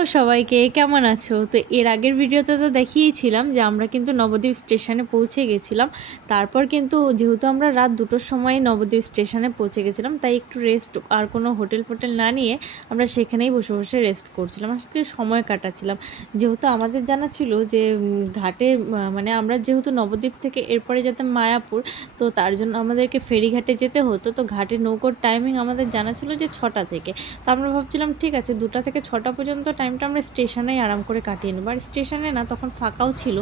Hello সবাইকে, কেমন আছো? তো এর আগের ভিডিওতে তো দেখিয়েছিলাম যে আমরা কিন্তু নবদ্বীপ স্টেশনে পৌঁছে গেছিলাম। তারপর কিন্তু যেহেতু আমরা রাত 2টোর সময় নবদ্বীপ স্টেশনে পৌঁছে গেছিলাম, তাই একটু রেস্ট আর কোনো হোটেল ফোটেল না নিয়ে আমরা সেখানেই বসে বসে রেস্ট করছিলাম, আসলে সময় কাটাচ্ছিলাম। যেহেতু আমাদের জানা ছিল যে ঘাটে মানে আমরা যেহেতু নবদ্বীপ থেকে এরপরে যেতাম মায়াপুর, তো তার জন্য আমাদেরকে ফেরিঘাটে যেতে হতো। তো ঘাটে নৌকোর টাইমিং আমাদের জানা ছিল যে 6টা থেকে। তো আমরা ভাবছিলাম ঠিক আছে 2টা থেকে 6টা পর্যন্ত টাইমটা আমরা স্টেশনেই আরাম করে কাটিয়ে নেবো। আর স্টেশনে না তখন ফাঁকাও ছিল,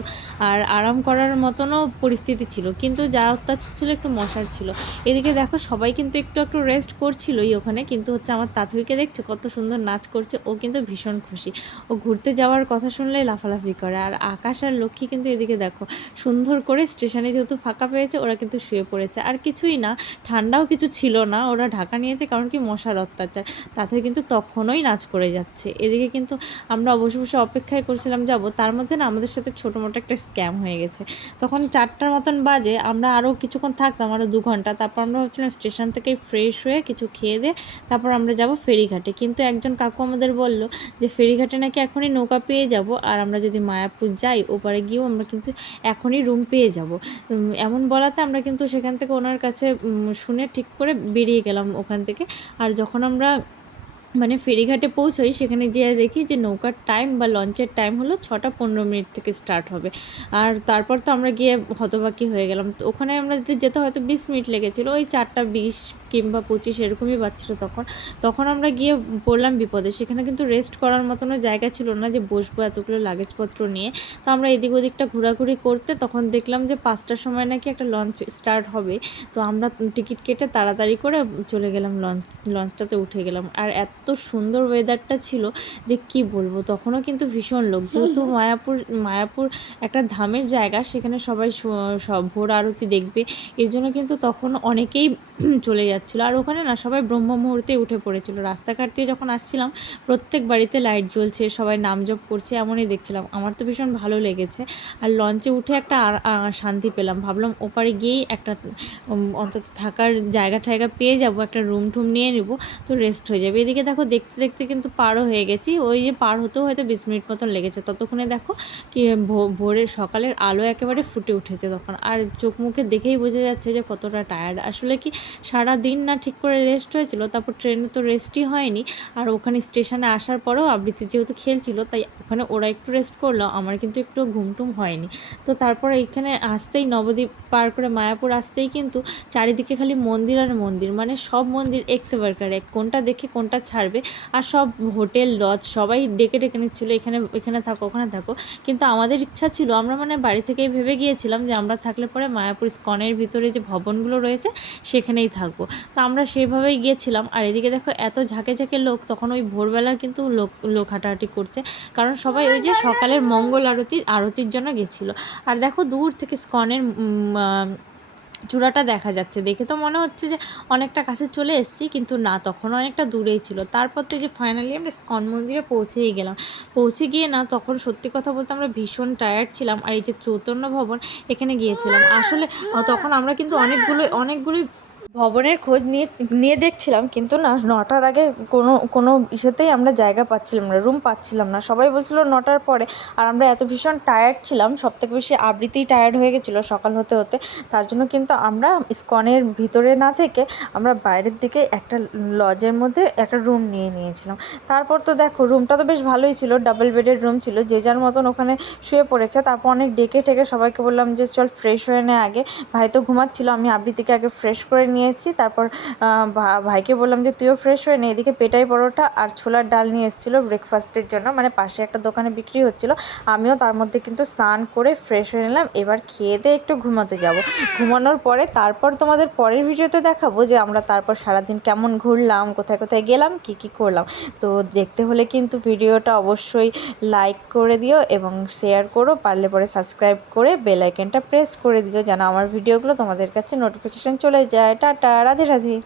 আর আরাম করার মতনও পরিস্থিতি ছিল, কিন্তু যা অত্যাচার ছিল একটু মশার ছিল। এদিকে দেখো সবাই কিন্তু একটু একটু রেস্ট করছিলই ওখানে, কিন্তু হচ্ছে আমার তাথুইকে দেখছো কত সুন্দর নাচ করছে, ও কিন্তু ভীষণ খুশি। ও ঘুরতে যাওয়ার কথা শুনলেই লাফালাফি করে। আর আকাশ আর লক্ষ্মী কিন্তু এদিকে দেখো সুন্দর করে স্টেশনে যেহেতু ফাঁকা পেয়েছে ওরা কিন্তু শুয়ে পড়েছে। আর কিছুই না, ঠান্ডাও কিছু ছিল না, ওরা ঢাকা নিয়েছে কারণ কি মশার অত্যাচার। তাতে কিন্তু তখনই নাচ করে যাচ্ছে। এদিকে কিন্তু আমরা অবশ্য বসে অপেক্ষায় করছিলাম যাব, তার মধ্যে না আমাদের সাথে ছোটো মোটো একটা স্ক্যাম হয়ে গেছে। তখন 4টার মতন বাজে, আমরা আরও কিছুক্ষণ থাকতাম, আরও 2 ঘন্টা। তারপর আমরা ভাবছিলাম স্টেশন থেকেই ফ্রেশ হয়ে কিছু খেয়ে দিয়ে তারপর আমরা যাব ফেরিঘাটে। কিন্তু একজন কাকু আমাদের বলল যে ফেরিঘাটে নাকি এখনই নৌকা পেয়ে যাব, আর আমরা যদি মায়াপুর যাই ওপারে গিয়েও আমরা কিন্তু এখনই রুম পেয়ে যাব। এমন বলাতে আমরা কিন্তু সেখান থেকে ওনার কাছে শুনে ঠিক করে বেরিয়ে গেলাম ওখান থেকে। আর যখন আমরা মানে ফেরিঘাটে পৌঁছোই সেখানে যেয়ে দেখি যে নৌকার টাইম বা লঞ্চের টাইম হলো 6টা 15 মিনিট থেকে স্টার্ট হবে। আর তারপর তো আমরা গিয়ে হতবাকি হয়ে গেলাম। তো ওখানে আমরা যেতে হয়তো 20 মিনিট লেগেছিলো, ওই 4টা 20 কিংবা 25 এরকমই বাজছিল তখন। তখন আমরা গিয়ে পড়লাম বিপদে। সেখানে কিন্তু রেস্ট করার মতনও জায়গা ছিল না যে বসবো এতগুলো লাগেজপত্র নিয়ে। তো আমরা এদিক ওদিকটা ঘোরাঘুরি করতে তখন দেখলাম যে 5টার সময় নাকি একটা লঞ্চ স্টার্ট হবে। তো আমরা টিকিট কেটে তাড়াতাড়ি করে চলে গেলাম লঞ্চটাতে উঠে গেলাম। আর এত সুন্দর ওয়েদারটা ছিল যে কি বলবো, তখনও কিন্তু ভীষণ লোক, যেহেতু মায়াপুর একটা ধামের জায়গা, সেখানে সবাই সব ভোর আরতি দেখবে, এর জন্য কিন্তু তখন অনেকেই চলে যাচ্ছিলো। আর ওখানে না সবাই ব্রহ্ম মুহূর্তে উঠে পড়েছিল। রাস্তাঘাট দিয়ে যখন আসছিলাম প্রত্যেক বাড়িতে লাইট জ্বলছে, সবাই নাম জপ করছে, এমনই দেখছিলাম। আমার তো ভীষণ ভালো লেগেছে। আর লঞ্চে উঠে একটা শান্তি পেলাম, ভাবলাম ওপারে গিয়েই একটা অন্তত থাকার জায়গা টায়গা পেয়ে যাব, একটা রুম টুম নিয়ে নেব, তো রেস্ট হয়ে যাবে। এদিকে দেখো দেখতে দেখতে কিন্তু পারও হয়ে গেছি, ওই যে পার হতেও হয়তো 20 মিনিট মতন লেগেছে। ততক্ষণে দেখো কি ভোরের সকালের আলো একেবারে ফুটে উঠেছে তখন। আর চোখ মুখে দেখেই বোঝা যাচ্ছে যে কতটা টায়ার্ড। আসলে কি সারা দিন না ঠিক করে রেস্ট হয়েছিল, তারপর ট্রেনে তো রেস্টই হয়নি। আর ওখানে স্টেশনে আসার পরেও আবৃত্তি যেহেতু খেলছিল, তাই ওখানে ওরা একটু রেস্ট করলো, আমার কিন্তু একটু ঘুমটুম হয়নি। তো তারপর এইখানে আসতেই নবদ্বীপ পার করে মায়াপুর আসতেই কিন্তু চারিদিকে খালি মন্দির আর মন্দির, মানে সব মন্দির এক্সেবারকার এক, কোনটা দেখে কোনটা ছাড়বে। আর সব হোটেল লজ সবাই ডেকে ডেকে নিচ্ছিলো এখানে থাকো ওখানে থাকো। কিন্তু আমাদের ইচ্ছা ছিল, আমরা মানে বাড়ি থেকেই ভেবে গিয়েছিলাম যে আমরা থাকলে পরে মায়াপুর ইস্কনের ভিতরে যে ভবনগুলো রয়েছে সেখানেই থাকবো। তো আমরা সেইভাবেই গিয়েছিলাম। আর এদিকে দেখো এত ঝাঁকে ঝাঁকে লোক, তখন ওই ভোরবেলা কিন্তু লোক হাঁটাহাঁটি করছে, কারণ সবাই ওই যে সকালের মঙ্গল আরতির জন্য গেছিলো। আর দেখো দূর থেকে ইস্কনের চূড়াটা দেখা যাচ্ছে, দেখে তো মনে হচ্ছে যে অনেকটা কাছে চলে এসেছি, কিন্তু না, তখন অনেকটা দূরেই ছিল। তারপর তো যে ফাইনালি আমরা ইস্কন মন্দিরে পৌঁছেই গেলাম। পৌঁছে গিয়ে না তখন সত্যি কথা বলতে আমরা ভীষণ টায়ার্ড ছিলাম। আর এই যে চৈতন্য ভবন, এখানে গিয়েছিলাম আসলে। তখন আমরা কিন্তু অনেকগুলি ভবনের খোঁজ নিয়ে নিয়ে দেখছিলাম, কিন্তু না 9টার আগে কোনো ইসেতেই আমরা জায়গা পাচ্ছিলাম না, রুম পাচ্ছিলাম না। সবাই বলছিল 9টার পরে। আর আমরা এত ভীষণ টায়ার্ড ছিলাম, সবথেকে বেশি আবৃত্তিই টায়ার্ড হয়ে গেছিলো সকাল হতে হতে। তার জন্য কিন্তু আমরা ইস্কনের ভিতরে না থেকে আমরা বাইরের দিকে একটা লজের মধ্যে একটা রুম নিয়ে নিয়েছিলাম। তারপর তো দেখো রুমটা তো বেশ ভালোই ছিল, ডাবল বেডের রুম ছিল, যে যার মতন ওখানে শুয়ে পড়েছে। তারপর অনেক ডেকে ঠেকে সবাইকে বললাম যে চল ফ্রেশ হয়ে নে আগে। ভাই তো ঘুমাচ্ছিলো, আমি আবৃত্তিকে আগে ফ্রেশ করে নিয়েছি। তারপর ভাইকে বললাম যে তুইও ফ্রেশ হয়ে নে। এদিকে পেটাই পরোটা আর ছোলার ডাল নিয়ে এসেছিলো ব্রেকফাস্টের জন্য, মানে পাশে একটা দোকানে বিক্রি হচ্ছিলো। আমিও তার মধ্যে কিন্তু স্নান করে ফ্রেশ হয়ে নিলাম। এবার খেয়ে দিয়ে একটু ঘুমাতে যাব। ঘুমানোর পরে তারপর তোমাদের পরের ভিডিওতে দেখাবো যে আমরা তারপর সারাদিন কেমন ঘুরলাম, কোথায় কোথায় গেলাম, কি করলাম। তো দেখতে হলে কিন্তু ভিডিওটা অবশ্যই লাইক করে দিও এবং শেয়ার করো, পারলে পরে সাবস্ক্রাইব করে বেল আইকনটা প্রেস করে দিও, যেন আমার ভিডিওগুলো তোমাদের কাছে নোটিফিকেশান চলে যায়। টাটা, রাধে রাধে।